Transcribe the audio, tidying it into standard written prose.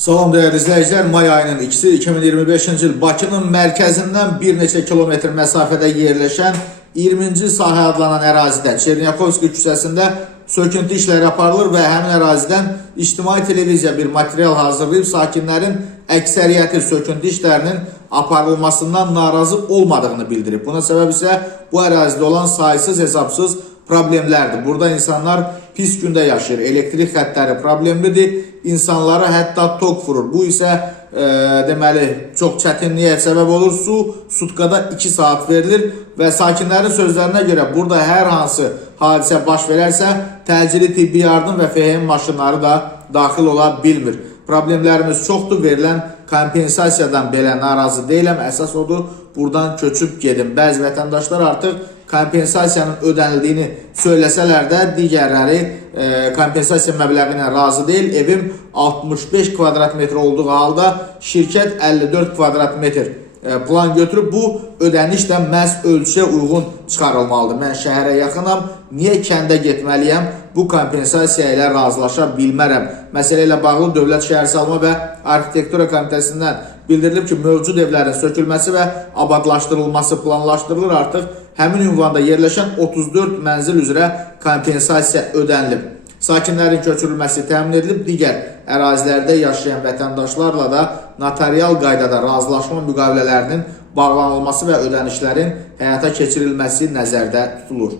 Salam değerli izləyicilər, may ayının 2-si 2025-ci il Bakının mərkəzindən bir neçə kilometr məsafədə yerləşən 20-ci sahə adlanan ərazidə Çerniakovski küçəsində söküntü işləri aparılır və həmin ərazidən İctimai Televiziya bir material hazırlayıb sakinlərin əksəriyyəti söküntü işlərinin aparılmasından narazı olmadığını bildirib. Buna səbəb isə bu ərazidə olan saysız hesabsız problemlərdir. Burada insanlar pis gündə yaşayır, elektrik xəttləri problemlidir, insanlara hətta tok vurur. Bu isə deməli çox çətinliyə səbəb olur. Su sutkada 2 saat verilir və sakinlərin sözlərinə görə burada hər hansı hadisə baş verərsə təcili tibbi yardım və FHM maşınları da daxil ola bilmir. Problemlərimiz çoxdur, verilən kompensasiyadan belə narazı deyiləm, əsas odur buradan köçüb gedim. Bəzi vətəndaşlar artıq kompensasiyanın ödənildiyini söyləsələr də digərləri kompensasiya məbləği ilə razı deyil. Evim 65 kvadrat metr olduğu halda şirkət 54 kvadrat metr plan götürüb. Bu ödəniş də məhz ölçüyə uyğun çıxarılmalıdır. Mən şəhərə yaxınam, niyə kəndə getməliyəm? Bu kompensasiya ilə razılaşa bilmərəm. Məsələ ilə bağlı Dövlət Şəhərsalma və Arxitektura Komitəsindən bildirilib ki, mövcud evlərin sökülməsi və abadlaşdırılması planlaşdırılır. Artıq həmin ünvanda yerləşən 34 mənzil üzrə kompensasiya ödənilib. Sakinlərin köçürülməsi təmin edilib, digər ərazilərdə yaşayan vətəndaşlarla da notarial qaydada razılaşma müqavilələrinin bağlanılması və ödənişlərin həyata keçirilməsi nəzərdə tutulur.